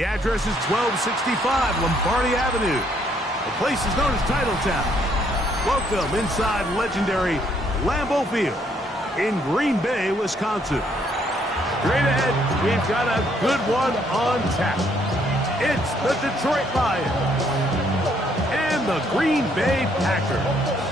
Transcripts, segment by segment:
The address is 1265 Lombardi Avenue. The place is known as Titletown. Welcome inside legendary Lambeau Field in Green Bay, Wisconsin. Straight ahead, we've got a good one on tap. It's the Detroit Lions and the Green Bay Packers.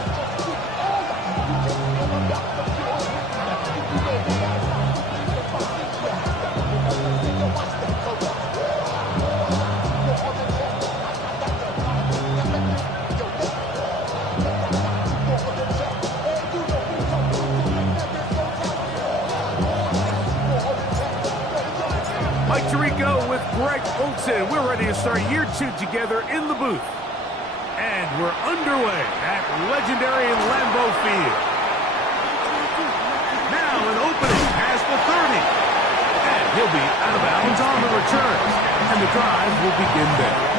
Mike Tirico with Greg Olsen. We're ready to start year 2 together in the booth. And we're underway at legendary Lambeau Field. Now an opening past the 30. And he'll be out of bounds on the return. And the drive will begin there.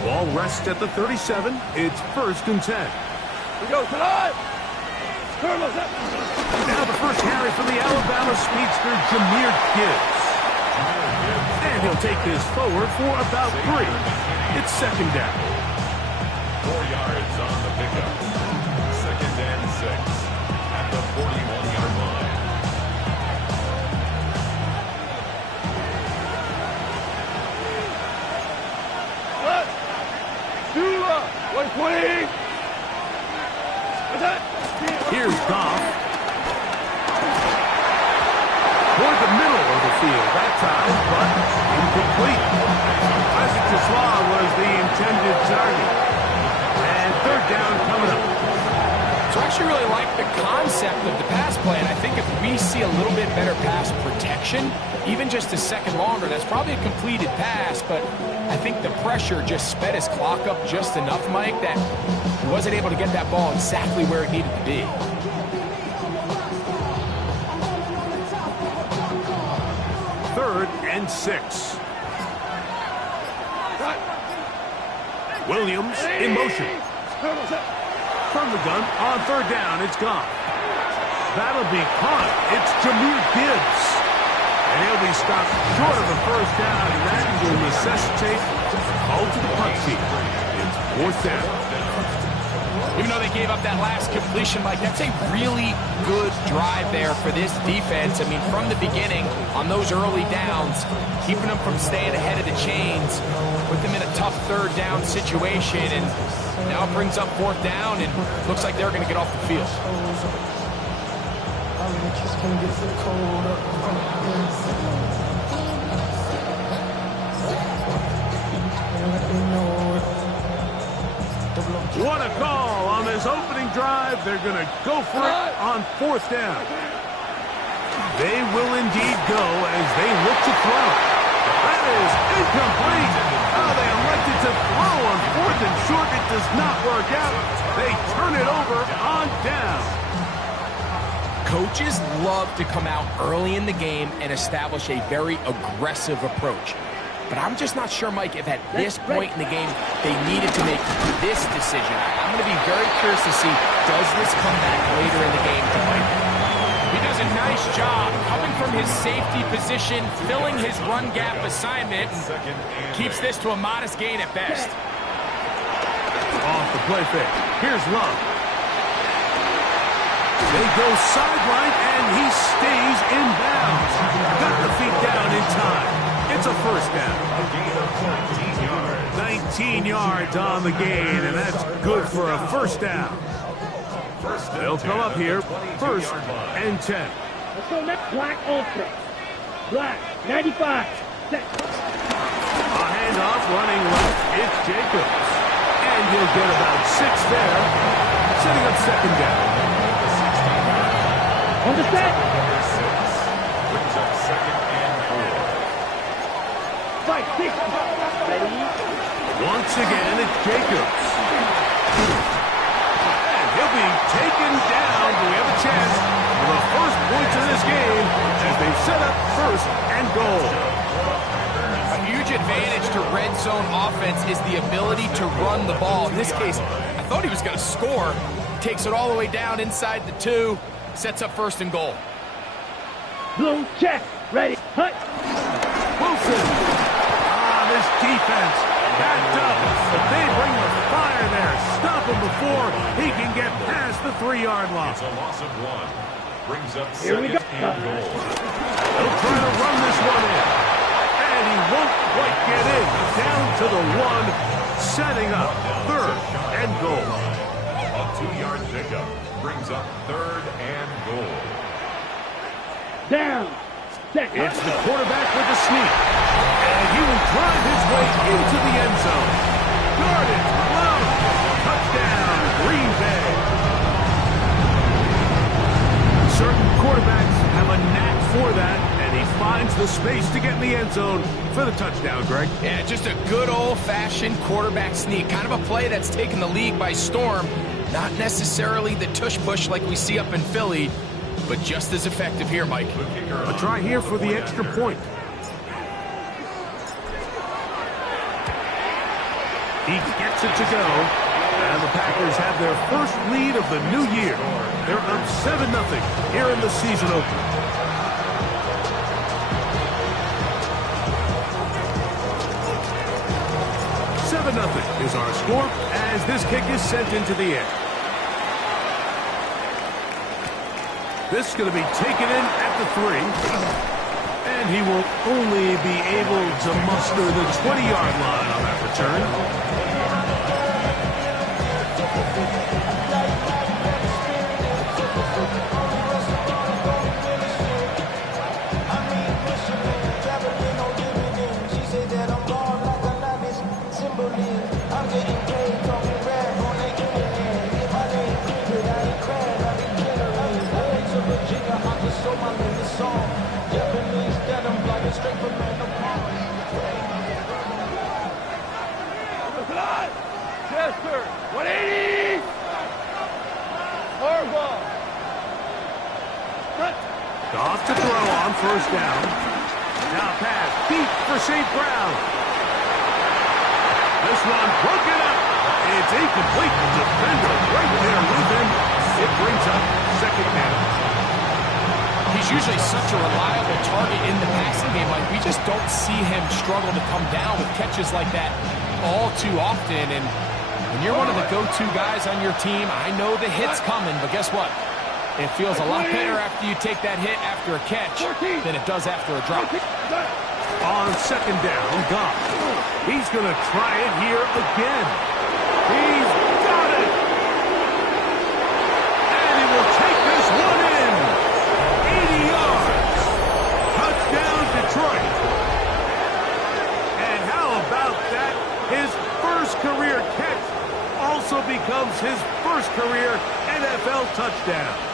Ball rests at the 37. It's 1st and 10. We go tonight. Now the first carry for the Alabama speedster, Jahmyr Gibbs. And he'll take this forward for about 3. It's 2nd down. 4 yards on the pickup. 2nd and 6 at the 41-yard line. Here's Goff. Toward the middle of the field that time, but incomplete. Isaac Tesla was the intended target. And 3rd down coming up. So I actually really like the concept of the pass play, and I think if we see a little bit better pass protection, even just a second longer, that's probably a completed pass, but I think the pressure just sped his clock up just enough, Mike, that he wasn't able to get that ball exactly where it needed to be. Third and 6. Williams in motion. From the gun on 3rd down, it's gone. That'll be caught. It's Jahmyr Gibbs. And he'll be stopped short of the 1st down, and that will necessitate a call to the punt team. It's 4th down. Even though they gave up that last completion, Mike, that's a really good drive there for this defense. I mean, from the beginning, on those early downs, keeping them from staying ahead of the chains, put them in a tough 3rd down situation, and now it brings up 4th down, and looks like they're going to get off the field. What a call on this opening drive. They're going to go for it on 4th down. They will indeed go as they look to throw. That is incomplete. Oh, they elected to throw on 4th and short. It does not work out. They turn it over on down. Coaches love to come out early in the game and establish a very aggressive approach. But I'm just not sure, Mike, if at this point in the game they needed to make this decision. I'm going to be very curious to see, does this come back later in the game to bite them? He does a nice job coming from his safety position, filling his run gap assignment, and keeps this to a modest gain at best. Off the play fake. Here's Love. They go sideline, and he stays in bounds. Got the feet down in time. It's a 1st down. 19 yards on the gain, and that's good for a 1st down. They'll come up here, 1st and 10. Let's go next. Black offense. Black, 95. Set. A handoff running left. It's Jacobs. And he'll get about 6 there, setting up 2nd down. On the set. Brings up 2nd and 4. Fight, 6. Ready. Once again, it's Jacobs. And he'll be taken down. Do we have a chance for the first points of this game as they set up 1st and goal? to red zone offense is the ability to run the ball. In this case, I thought he was going to score. Takes it all the way down inside the 2. Sets up 1st and goal. Blue check. Ready. Hut. Wilson. This defense backed up. But they bring the fire there. Stop him before he can get past the 3-yard line. It's a loss of 1. Brings up Here we 2nd go. and goal. He'll try to run this one in. And he won't quite get in. Down to the 1. Setting up 3rd and goal. A 2-yard pickup brings up 3rd and goal. Down. Second. It's the quarterback with the sneak. And he will drive his way into the end zone. Guarded. Low. Touchdown, Green Bay. Certain quarterbacks have a knack for that, and he finds the space to get in the end zone for the touchdown, Greg. Yeah, just a good old-fashioned quarterback sneak. Kind of a play that's taken the league by storm. Not necessarily the tush-push like we see up in Philly, but just as effective here, Mike. A try here for the extra point. He gets it to go. And the Packers have their first lead of the new year. They're up 7-0 here in the season opener. Nothing is our score as this kick is sent into the air. This is going to be taken in at the 3. And he will only be able to muster the 20-yard line on that return. Yes, sir. 180. Horrible. Off to throw on 1st down. Now pass deep for St. Brown. This one broken up. It's incomplete. Defender right there with him. It brings up 2nd down. He's usually such a reliable target in the passing game. Like, we just don't see him struggle to come down with catches like that all too often. And when you're one of the go-to guys on your team, I know the hit's coming, but guess what? It feels a lot better after you take that hit after a catch than it does after a drop. On 2nd down, Goff. He's going to try it here again. He's got it. And he will take this one in. 80 yards. Touchdown, Detroit. And how about that? His first career catch also becomes his first career NFL touchdown.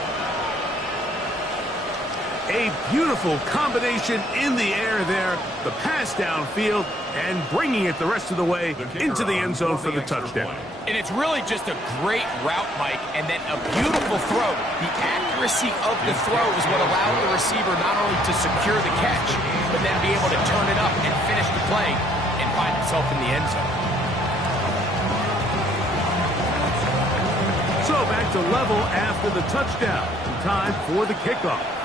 A beautiful combination in the air there, the pass downfield, and bringing it the rest of the way into the end zone for the touchdown. And it's really just a great route, Mike, and then a beautiful throw. The accuracy of the throw is what allowed the receiver not only to secure the catch, but then be able to turn it up and finish the play and find himself in the end zone. So back to level after the touchdown. Time for the kickoff.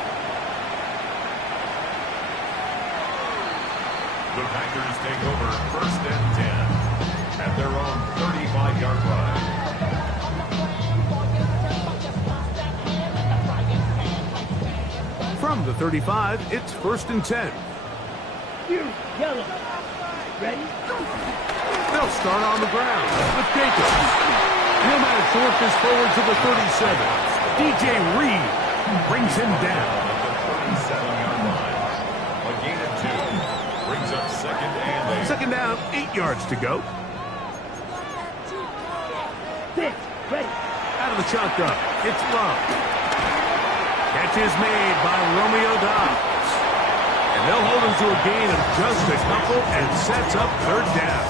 The Packers take over 1st and 10 at their own 35-yard line. From the 35, it's 1st and 10. You, yellow. Ready? They'll start on the ground with Jacobs. He'll manage to work this forward to the 37. DJ Reed brings him down. The 37-yard line. A gain of 2. Brings up 2nd and 8. 2nd down, 8 yards to go. 6. Ready. Out of the shotgun, it's Love. Catch is made by Romeo Doubs. And they'll hold him to a gain of just a couple and sets up 3rd down.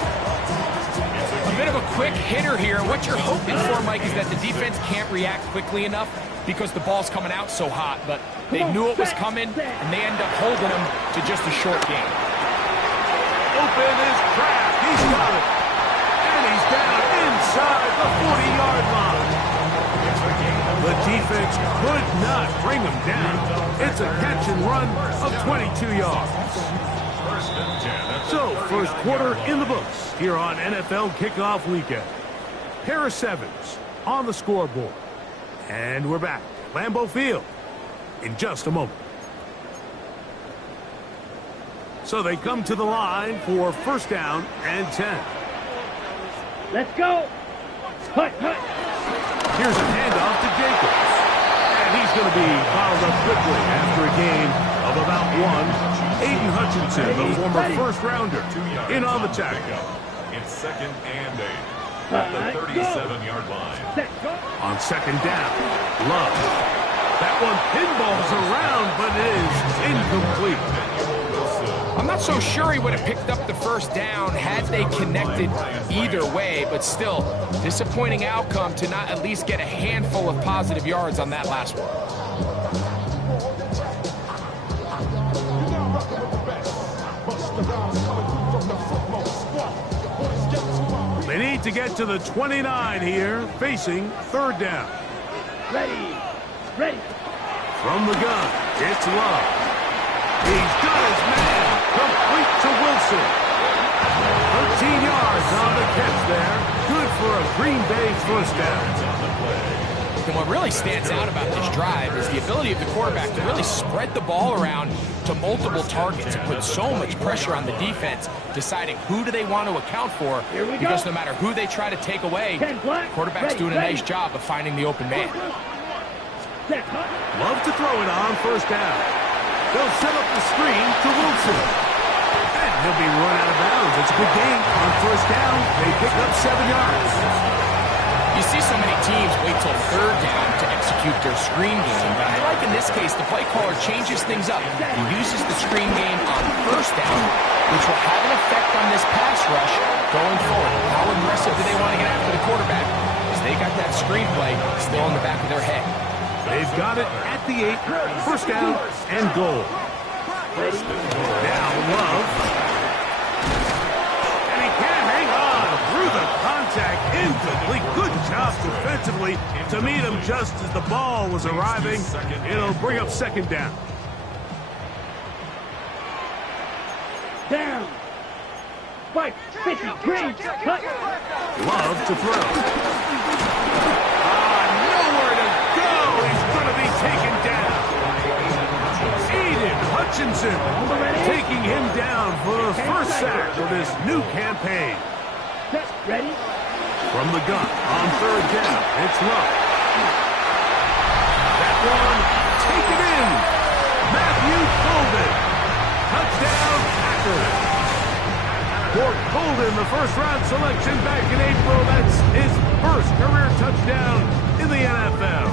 A bit of a quick hitter here. What you're hoping for, Mike, is that the defense can't react quickly enough because the ball's coming out so hot. But they knew it was coming, and they end up holding him to just a short gain. Open is Crab. He's got it. And he's down inside the 40-yard line. The defense could not bring him down. It's a catch and run of 22 yards. So, first quarter in the books here on NFL Kickoff Weekend. Harris Evans on the scoreboard. And we're back at Lambeau Field in just a moment. So they come to the line for first down and 10. Let's go. Hut, hut. Here's a handoff to Jacobs. And he's going to be fouled up quickly after a gain of about one. Aiden Hutchinson, the former first-rounder, in on the tackle. It's second and 8 at the 37-yard line. On second down, Love. That one pinballs around, but it is incomplete. I'm not so sure he would have picked up the first down had they connected either way, but still, disappointing outcome to not at least get a handful of positive yards on that last one. They need to get to the 29 here, facing third down. Ready. Ready. From the gun, it's Love. He's got his man. Complete to Wilson. 13 yards on the catch there. Good for a Green Bay first down. And what really stands out about this drive is the ability of the quarterback to really spread the ball around to multiple targets and put so much pressure on the defense, deciding who do they want to account for, because no matter who they try to take away, the quarterback's doing a nice job of finding the open man. Love to throw it on first down. They'll set up the screen to Wilson. And he'll be run out of bounds. It's a good gain on first down. They pick up 7 yards. You see so many teams wait till third down to execute their screen game, but I like in this case the play caller changes things up. He uses the screen game on first down, which will have an effect on this pass rush going forward. How aggressive do they want to get after the quarterback? Because they got that screen play still in the back of their head. They've got it at the 8, first down and goal. Now Love. And he can't hang on through the contact. Incomplete. Good job defensively to meet him just as the ball was arriving. It'll bring up second down. Down. 550 Green. Cut. Love to throw. Nowhere to go. He's going to be taken down. Aiden Hutchinson taking him down for the first sack of this new campaign. Ready? From the gun on third down, it's Love. That one, take it in. Matthew Golden. Touchdown, Packers. For Golden, the first-round selection back in April. That's his first career touchdown in the NFL.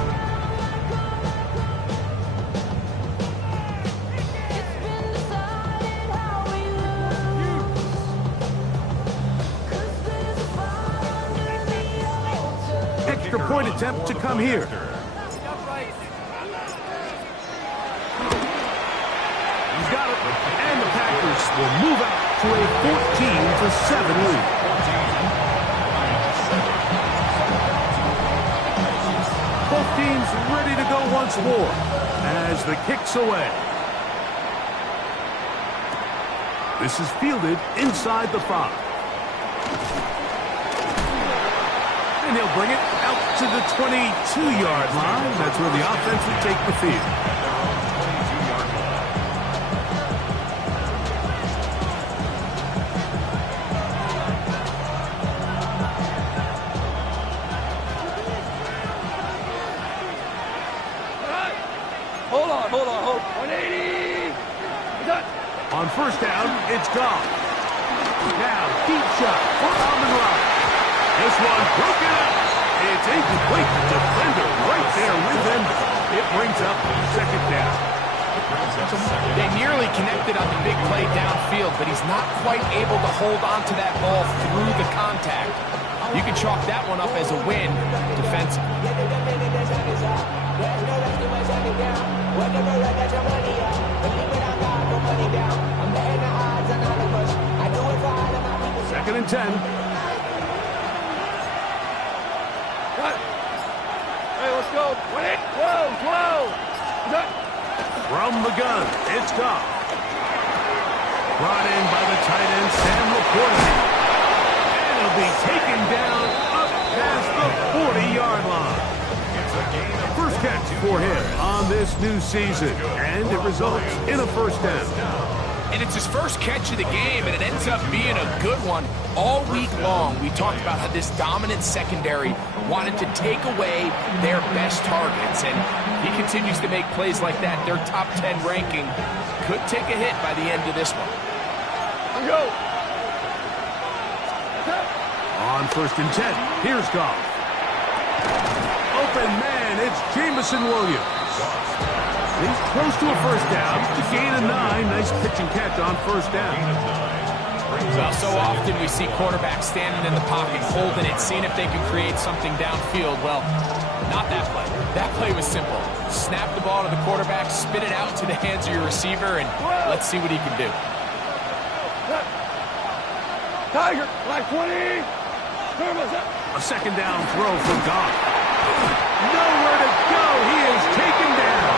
Extra point attempt to come here. He's got it, and the Packers will move out to a 14-7 lead. Both teams ready to go once more as the kick's away. This is fielded inside the 5. And he'll bring it out to the 22-yard line. That's where the offense will take the field. Hold on. 180. On first down, it's gone. Now, deep shot for Amon-Ra. This one broken up. It's incomplete. Defender right there with him. It brings up second down. They nearly connected on the big play downfield, but he's not quite able to hold on to that ball through the contact. You can chalk that one up as a win defensively. Second Second and 10. Cut. Hey, let's go. Wait. Whoa. From the gun, it's Goff. Brought in by the tight end, Sam Laporta. And he'll be taken down up past the 40-yard line. First catch for him on this new season, and it results in a first down. And it's his first catch of the game, and it ends up being a good one. All week long, we talked about how this dominant secondary wanted to take away their best targets, and he continues to make plays like that. Their top 10 ranking could take a hit by the end of this one. Go. On first and 10, here's Goff. Open man, it's Jameson Williams. He's close to a first down to gain a 9. Nice pitch and catch on first down. Well, so often we see quarterbacks standing in the pocket, holding it, seeing if they can create something downfield. Well, not that play. That play was simple. Snap the ball to the quarterback, spin it out to the hands of your receiver, and let's see what he can do. Tiger, like 20. A second down throw for Goff. Nowhere to go. He is taken down.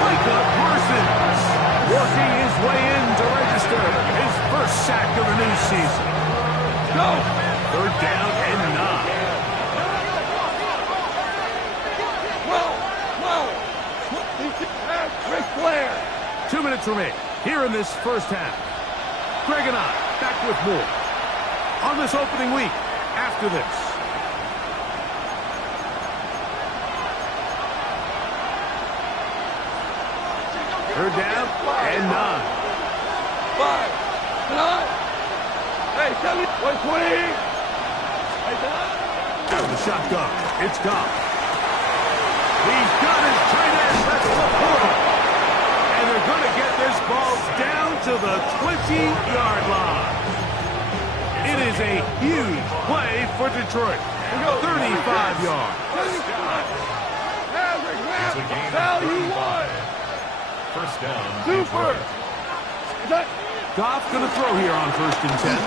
Micah Parsons working his way in to register his first sack of the new season. Go. Third down and 9. Ric Flair. 2 minutes remain here in this first half. Greg and I back with more on this opening week after this. Third down and 9. 5, 9. Hey, 7, 120. Out of the shotgun, it's Goff. He's got his tight end. That's Laporta. And they're going to get this ball down to the 20-yard line. It is a huge play for Detroit. 35 yards. Value one. First down. Super. Goff going to throw here on first and 10. And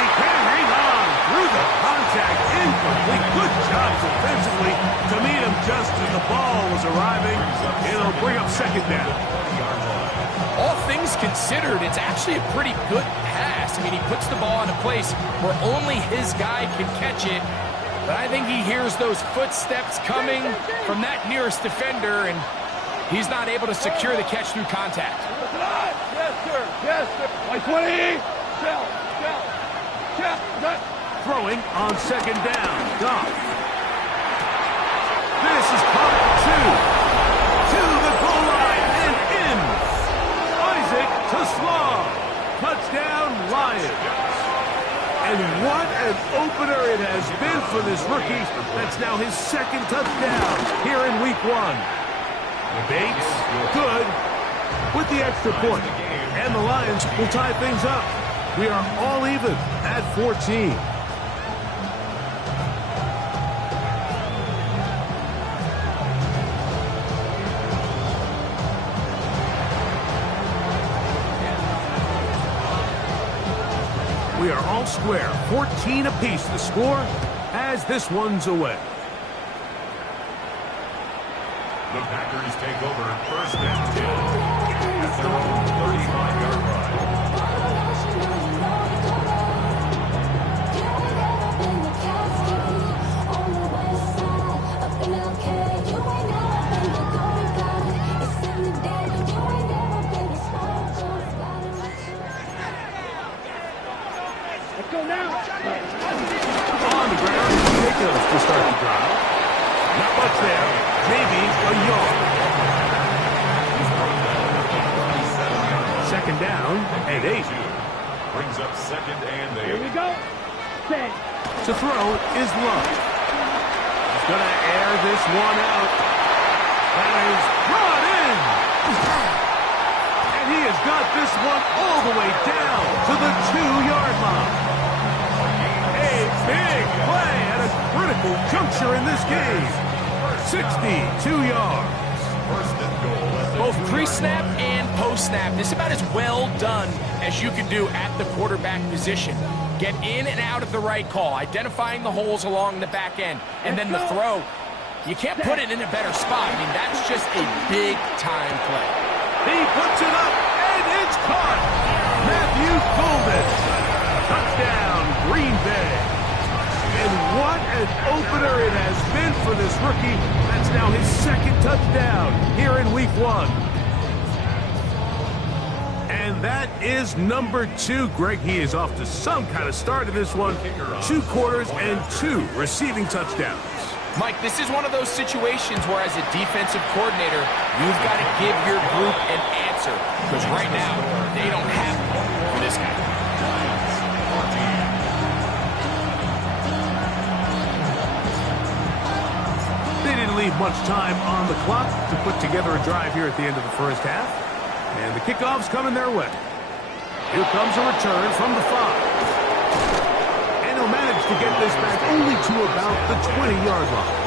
he can hang on through the contact. Incomplete. Good job defensively to meet him just as the ball was arriving. It'll bring up second down. All things considered, it's actually a pretty good pass. I mean, he puts the ball in a place where only his guy can catch it. But I think he hears those footsteps coming from that nearest defender, and he's not able to secure the catch through contact. Yes, sir. Yes, sir. 20. Throwing on second down. Goff. This is caught at 2. To the goal line and in. Isaac Toussaint. Touchdown, Lions. And what an opener it has been for this rookie. That's now his second touchdown here in week 1. Bates, good, with the extra point. And the Lions will tie things up. We are all even at 14. We are all square, 14 apiece the score as this one's away. The Packers take over first and 10 at their own 35-yard line. Let's go now. On the ground, Jacobs to start the drive. Not much there. Maybe a yard. Second down and 8. Brings up second and 8. Here we go. 10. To throw is Love. He's going to air this one out. That is brought in. And he has got this one all the way down to the 2-yard line. A big play at a critical juncture in this game. 62 yards. First and goal. Both pre-snap and post-snap, this is about as well done as you can do at the quarterback position. Get in and out of the right call, identifying the holes along the back end, and then the throw. You can't put it in a better spot. I mean, that's just a big-time play. He puts it up, and it's caught. Matthew Golden. Touchdown, Green Bay. And what an opener it has been for this rookie. That's now his second touchdown here in Week 1. And that is number 2. Greg, he is off to some kind of start in this one. 2 quarters and 2 receiving touchdowns. Mike, this is one of those situations where as a defensive coordinator, you've got to give your group an answer. Because right now, they don't have one for this guy. They didn't leave much time on the clock to put together a drive here at the end of the first half. And the kickoff's coming their way. Here comes a return from the 5. And he'll manage to get this back only to about the 20-yard line.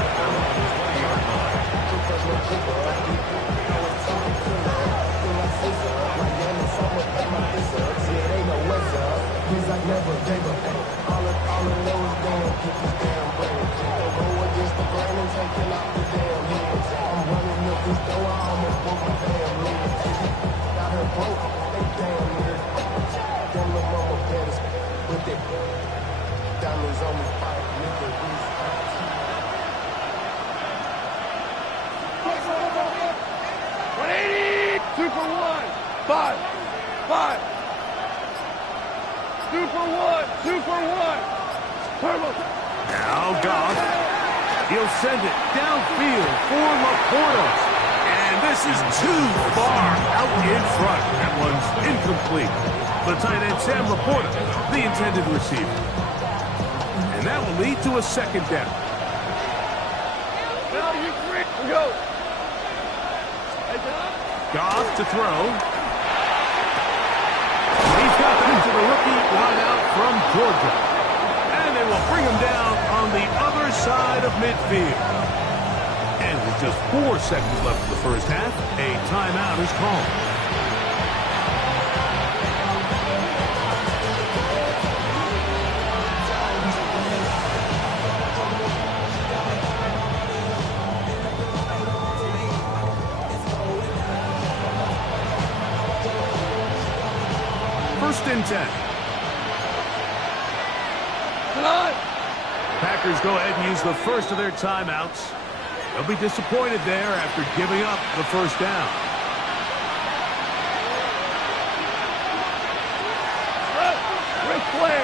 Now Goff, he'll send it downfield for Laporta. And this is too far out in front. That one's incomplete. The tight end, Sam Laporta, the intended receiver. And that will lead to a second down. Goff to throw. He's got it to the rookie wideout from Georgia. And they will bring him down on the other side of midfield. And with just 4 seconds left in the first half, a timeout is called. First and 10. Packers go ahead and use the first of their timeouts. They'll be disappointed there after giving up the first down. Ric Flair.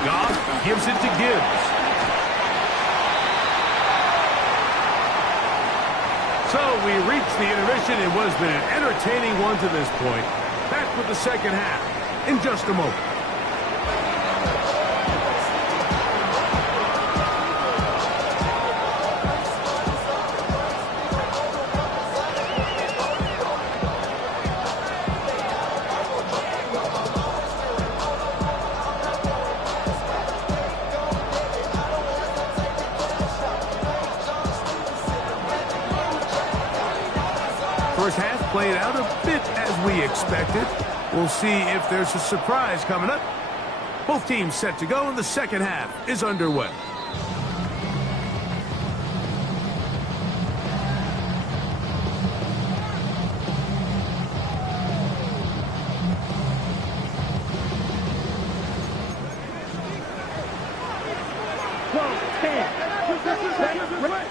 Goff gives it to Gibbs. So we reach the intermission. It has been an entertaining one to this point. Back with the second half in just a moment. First half played out a bit as we expected. We'll see if there's a surprise coming up. Both teams set to go, and the second half is underway.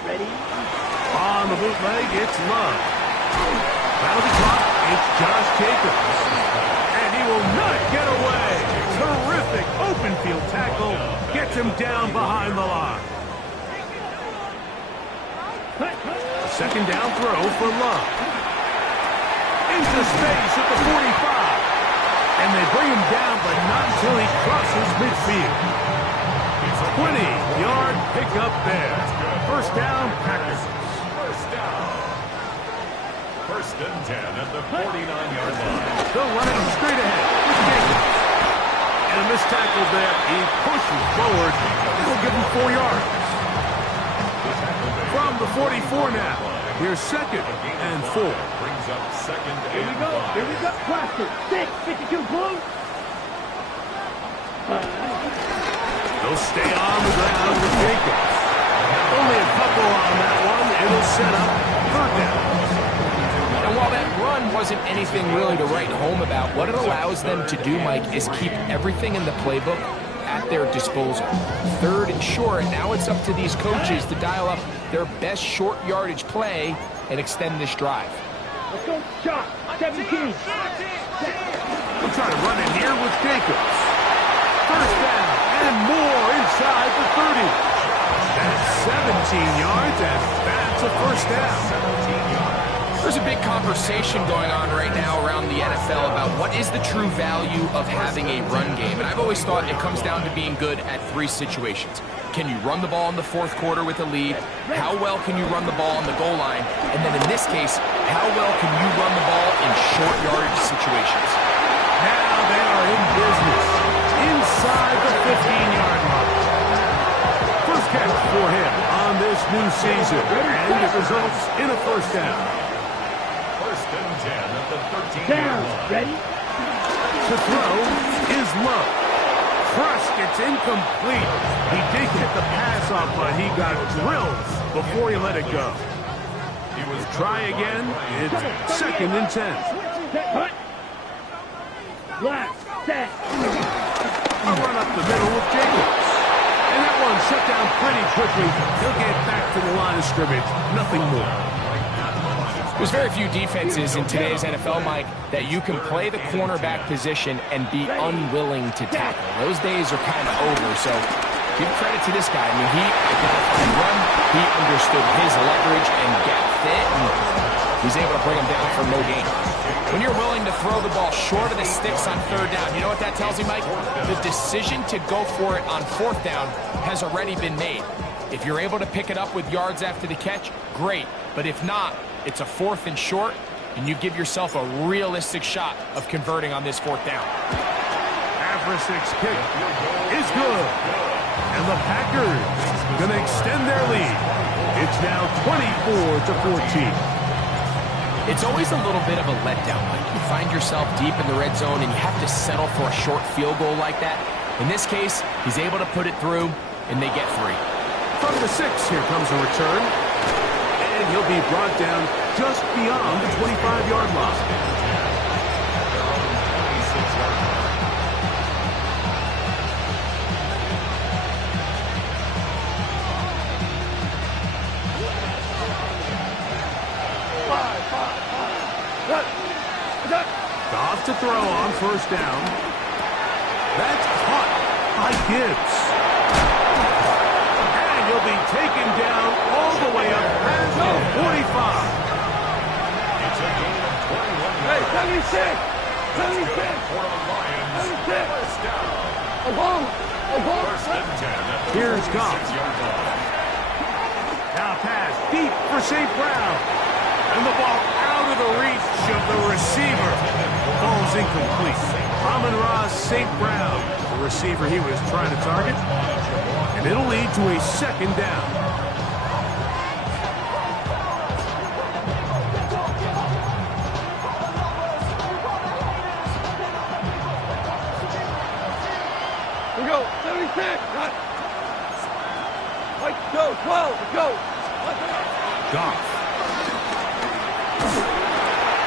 Ready? On the bootleg, it's Love. That'll be caught. It's Josh Jacobs. And he will not get away. Terrific open field tackle. Gets him down behind the line. Second down throw for Love. Into space at the 45. And they bring him down, but not until he crosses midfield. 20-yard pickup there. First down, Packers. First and 10 at the 49-yard line. They'll run it straight ahead with Jacobs. And a missed tackle there. He pushes forward. It'll give him 4 yards. From the 44 now. Here's second and 4. Brings up second Here we and go. 5. Here we go. Classic. 6. 52 blue. They'll stay on the ground with Jacobs. Only a couple on that one. It'll set up third down. And while that run wasn't anything really to write home about, what it allows them to do, Mike, is keep everything in the playbook at their disposal. Third and short, now it's up to these coaches to dial up their best short yardage play and extend this drive. Let's go. Shot. 17. We'll try to run in here with Jacobs. First down and more inside the 30. That's 17 yards, and that's a first down. There's a big conversation going on right now around the NFL about what is the true value of having a run game. And I've always thought it comes down to being good at 3 situations. Can you run the ball in the fourth quarter with a lead? How well can you run the ball on the goal line? And then in this case, how well can you run the ball in short yardage situations? Now they are in business inside the 15-yard line. First catch for him on this new season, and it results in a first down. First and 10 at the 13-yard Down. line. Ready? To throw is Love. Crushed, it's incomplete. He did get the pass off, but he got drilled before he let it go. He was Try again. It's second and 10. Set. Cut. Black. Set. A run up the middle with Jacobs. And that one shut down pretty quickly. He'll get back to the line of scrimmage. Nothing more. There's very few defenses in today's NFL, Mike, that you can play the cornerback position and be unwilling to tackle. Those days are kind of over, so give credit to this guy. I mean, he identified the run, he understood his leverage and gap fit, and he's able to bring him down for no gain. When you're willing to throw the ball short of the sticks on third down, you know what that tells me, Mike? The decision to go for it on fourth down has already been made. If you're able to pick it up with yards after the catch, great. But if not, it's a fourth and short, and you give yourself a realistic shot of converting on this fourth down. Avricic's kick is good. And the Packers going to extend their lead. It's now 24-14. It's always a little bit of a letdown, Mike. You find yourself deep in the red zone, and you have to settle for a short field goal like that. In this case, he's able to put it through, and they get 3. From the 6, here comes a return. And he'll be brought down just beyond the 25-yard line. Goff to throw on first down. That's caught by Gibbs. And he'll be taken down all the way up past the 45. It's a gain of 21 Hey, yards. 76. 76. For the Lions, 76. first down. First and 10 at the Here's Goff. 46-yard line. Now pass deep for St. Brown. And the ball out of the reach of the receiver. Ball's incomplete. Amon-Ra St. Brown, the receiver he was trying to target. And it'll lead to a second down. We go. 76. Cut. Let's go. 12. Let's go. Goff.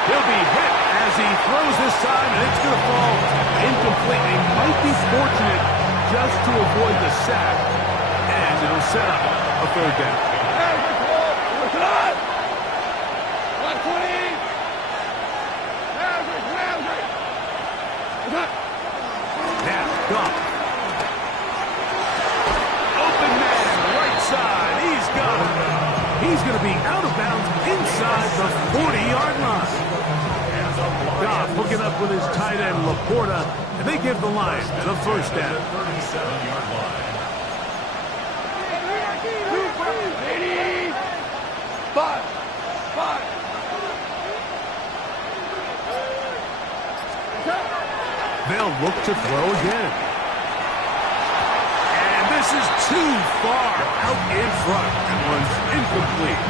He'll be hit as he throws this time, and it's going to fall incomplete. He might be fortunate just to avoid the sack, and it'll set up a third down. Hey, what's it on? 120. Average. What's up? Now, Goff. Open man, right side. He's got it. He's going to be out of bounds inside the 40-yard line. Goff hooking up with his tight end, Laporta, and they give the Lions the first down. 37-yard line. 80. 5. They'll look to throw again. And this This is too far out in front. That one's incomplete.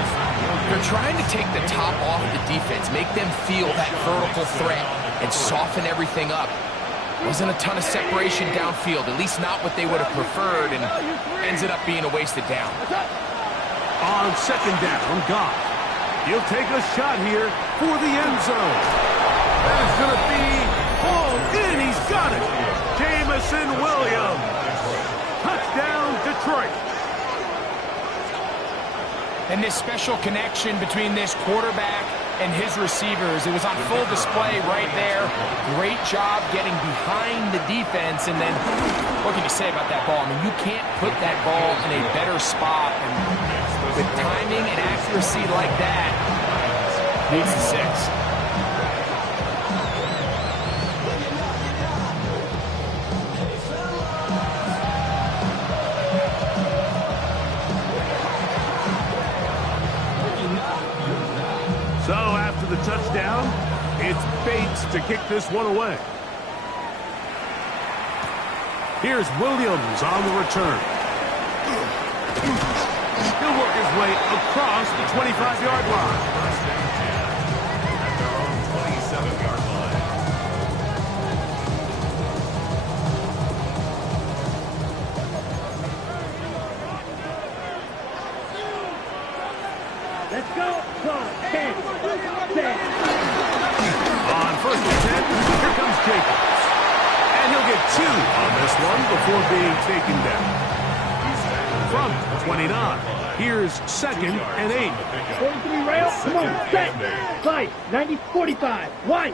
They're trying to take the top off the defense, make them feel that vertical threat, and soften everything up. Wasn't a ton of separation downfield, at least not what they would have preferred, and ends up being a wasted down. On second down, Goff. He'll take a shot here for the end zone. That is going to be hauled in. He's got it. Jameson Williams. Touchdown, Detroit. And this special connection between this quarterback and his receivers, it was on full display right there. Great job getting behind the defense, and then what can you say about that ball? I mean, you can't put that ball in a better spot, and with timing and accuracy like that, leads to 6. So after the touchdown, it's Bates to kick this one away. Here's Williams on the return. He'll work his way across the 25-yard line. At their own 27-yard line. Let's go. 10, 10. On first and 10, here comes Jacobs. And he'll get 2 on this one before being taken down. From 29, here's second and 8. 43 rail. Come on. Set. Fight. 90, 45. 1.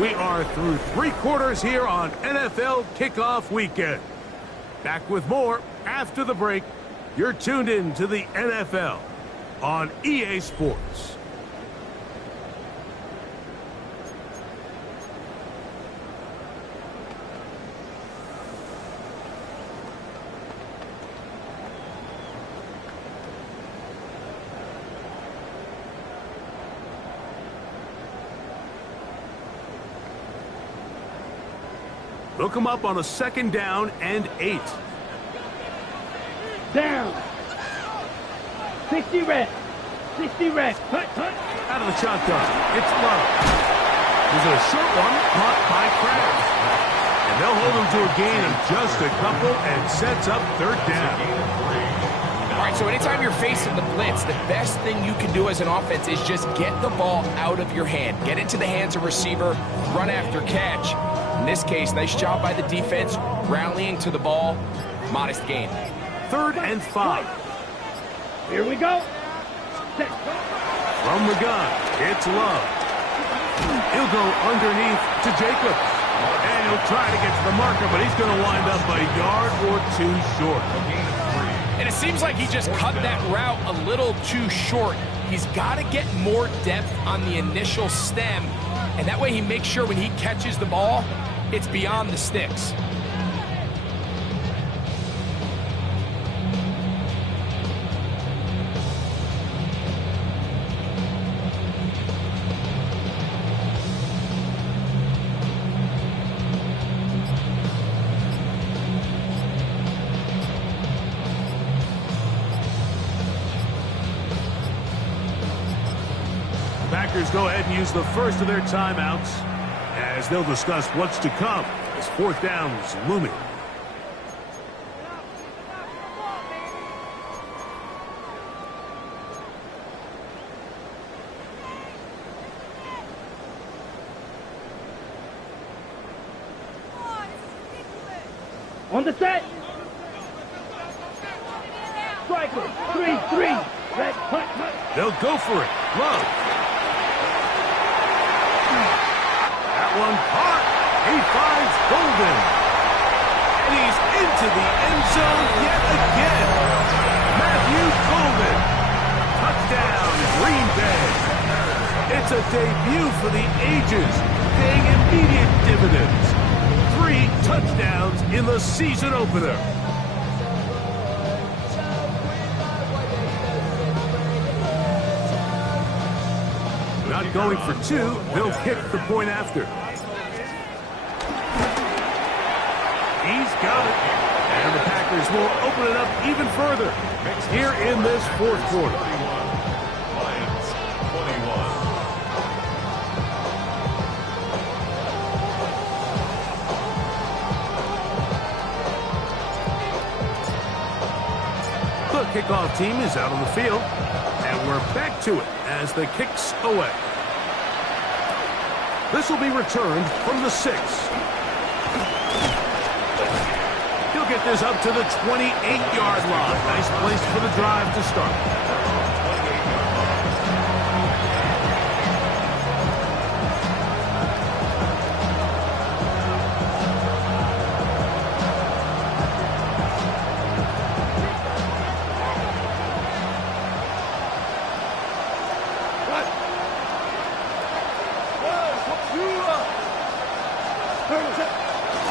We are through 3 quarters here on NFL Kickoff Weekend. Back with more after the break. You're tuned in to the NFL on EA Sports. They'll come up on a second down and 8. Down. 60 red. 60 red. Cut, cut. Out of the shotgun, it's Love. There's a short one caught by Kraft. And they'll hold him to a gain of just a couple and sets up third down. All right, so anytime you're facing the blitz, the best thing you can do as an offense is just get the ball out of your hand. Get into the hands of receiver, run after catch. In this case, nice job by the defense, rallying to the ball. Modest gain. Third and 5. Here we go. Set. From the gun, it's Love. He'll go underneath to Jacobs. And he'll try to get to the marker, but he's going to wind up a yard or 2 short. And it seems like he just cut that route a little too short. He's got to get more depth on the initial stem, and that way he makes sure when he catches the ball, it's beyond the sticks. Packers go ahead and use the first of their timeouts as they'll discuss what's to come as fourth down is looming. On the set. Striker. 3-3. Red. Cut, cut. They'll go for it. Love. That one caught. He finds Golden. And he's into the end zone yet again. Matthew Golden. Touchdown, Green Bay. It's a debut for the ages, paying immediate dividends. 3 touchdowns in the season opener. Not going for 2, they'll kick the point after. He's got it. And the Packers will open it up even further here in this fourth quarter. Lions 21. The kickoff team is out on the field, and we're back to it as the kick's away. This will be returned from the 6. He'll get this up to the 28-yard line. Nice place for the drive to start.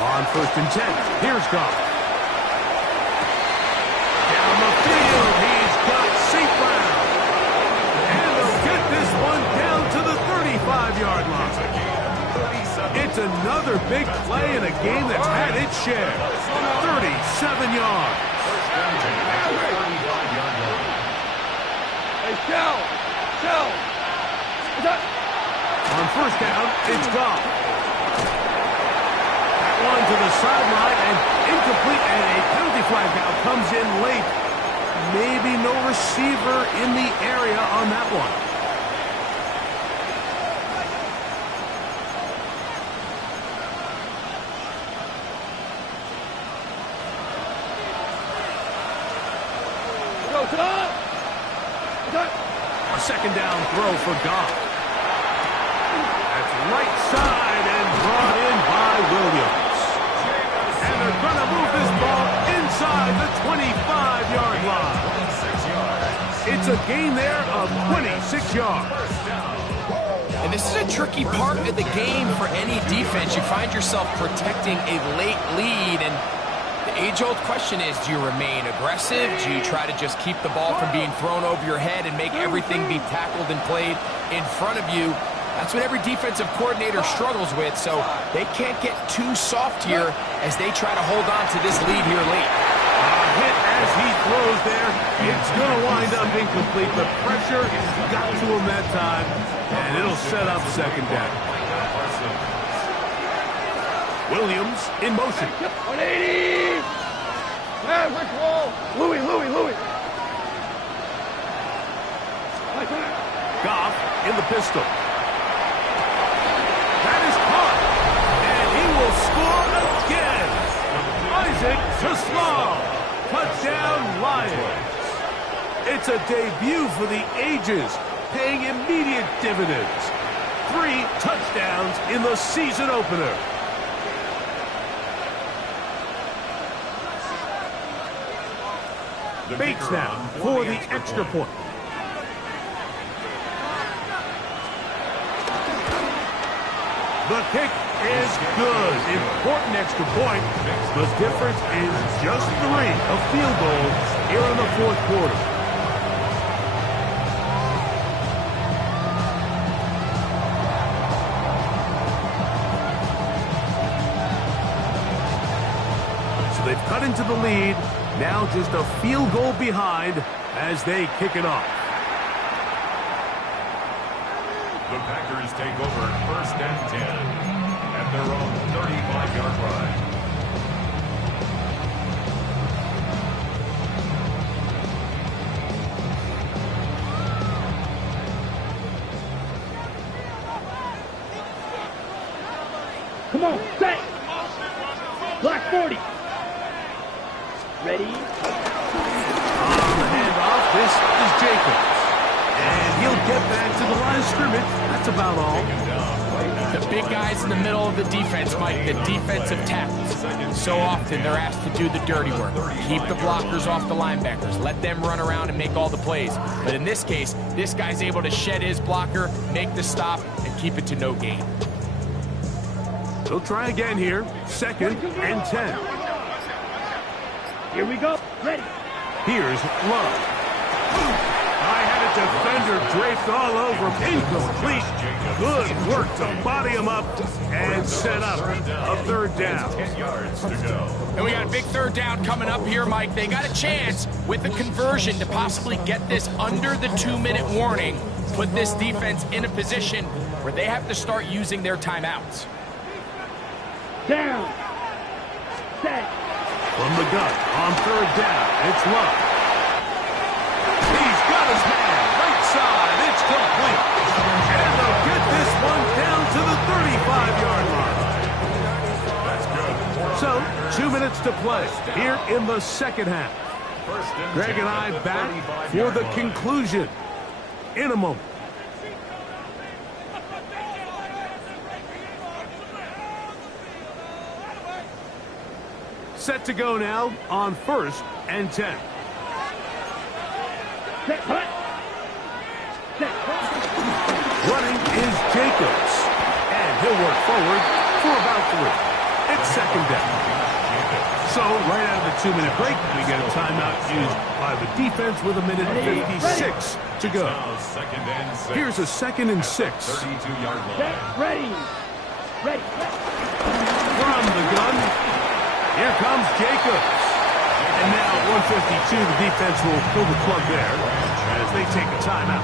On 1st and 10, here's Goff. Down the field, he's got St. Brown. And they'll get this one down to the 35-yard line. It's another big play in a game that's had its share. 37 yards. Hey, Shell. On 1st down, it's Goff. One to the sideline and incomplete, and a penalty flag now comes in late. Maybe no receiver in the area on that one. A 2nd down throw for Goff. That's right side and brought in by Williams. And they're going to move this ball inside the 25-yard line. It's a gain there of 26 yards. And this is a tricky part of the game for any defense. You find yourself protecting a late lead, and the age-old question is, do you remain aggressive? Do you try to just keep the ball from being thrown over your head and make everything be tackled and played in front of you? That's what every defensive coordinator struggles with, so they can't get too soft here as they try to hold on to this lead here late. Hit as he throws there. It's going to wind up incomplete. The pressure got to him that time, and it'll set up 2nd down. Williams in motion. 180! Man, Rick Wall! Louis! Goff in the pistol. That is caught, and he will score again. Isaac Toussaint, touchdown Lions. It's a debut for the ages, paying immediate dividends. 3 touchdowns in the season opener. Bates now for the extra point. The kick is good. Important extra point. The difference is just 3, a field goal here in the 4th quarter. So they've cut into the lead. Now just a field goal behind as they kick it off. The Packers take over 1st and 10 at their own 35-yard line. Come on, set! Black 40! Ready? On the handoff, this is Jacobs. And he'll get back to the line of scrimmage. That's about all. The big guys in the middle of the defense, Mike, the defensive tackles. So often they're asked to do the dirty work. Keep the blockers off the linebackers. Let them run around and make all the plays. But in this case, this guy's able to shed his blocker, make the stop, and keep it to no gain. They'll try again here. 2nd and 10. Here we go. Ready. Here's Love. I had a That defender draped all over him. Incomplete. Good work to body him up and set up a third down. 10 yards to go. And we got a big third down coming up here, Mike. They got a chance with a conversion to possibly get this under the 2-minute warning, put this defense in a position where they have to start using their timeouts. Down. Set. From the gun on third down, it's Love. He's got his man right side. It's complete. And they'll get this one down to the 35-yard line. That's good. So, 2 minutes to play here in the second half. Greg and I back for the conclusion in a moment. Set to go now on 1st and 10. Set. Hut. Set. Hut. Running is Jacobs. And he'll work forward for about 3. It's second down. So, right out of the 2-minute break, we get a timeout used by the defense with 1:56 to go. Now second and 6. Here's a 2nd and 6. 32-yard line. Set. Ready. Ready. From the gun, here comes Jacobs. And now at 1:52, the defense will pull the plug there as they take a timeout.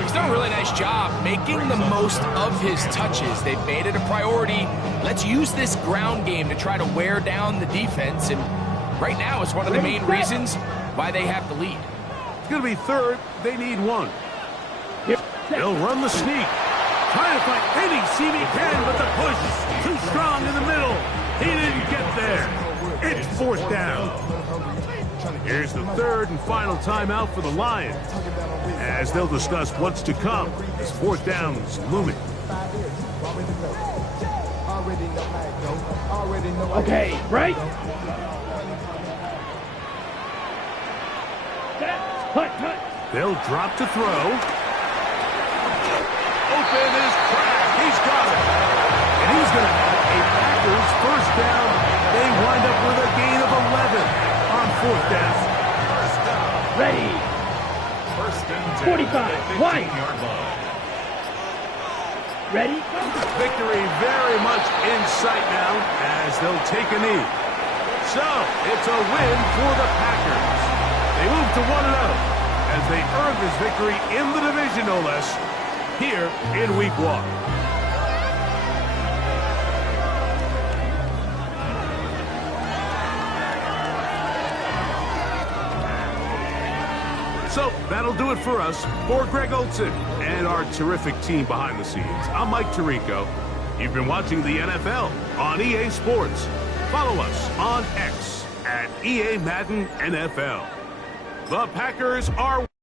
He's done a really nice job making the most of his touches. They've made it a priority. Let's use this ground game to try to wear down the defense. And right now, it's one of the main reasons why they have the lead. It's going to be third. They need 1. They'll run the sneak. Trying to find any seam he can, but the push too strong in the middle. He didn't get there. It's 4th down. Here's the 3rd and final timeout for the Lions, as they'll discuss what's to come as 4th down is looming. Okay. Right. Set. Hut. Hut. They'll drop to throw. Open is cracked. He's got it. And he's going to have a Packers first down. They wind up with a gain of 11 on 4th down. Ready. First and 10. 45. Wide. 15-yard line. Ready. Victory very much in sight now as they'll take a knee. So, it's a win for the Packers. They move to 1-0 as they earn this victory in the division, no less, here in Week 1. So, that'll do it for us. For Greg Olson and our terrific team behind the scenes, I'm Mike Tirico. You've been watching the NFL on EA Sports. Follow us on X at EA Madden NFL. The Packers are...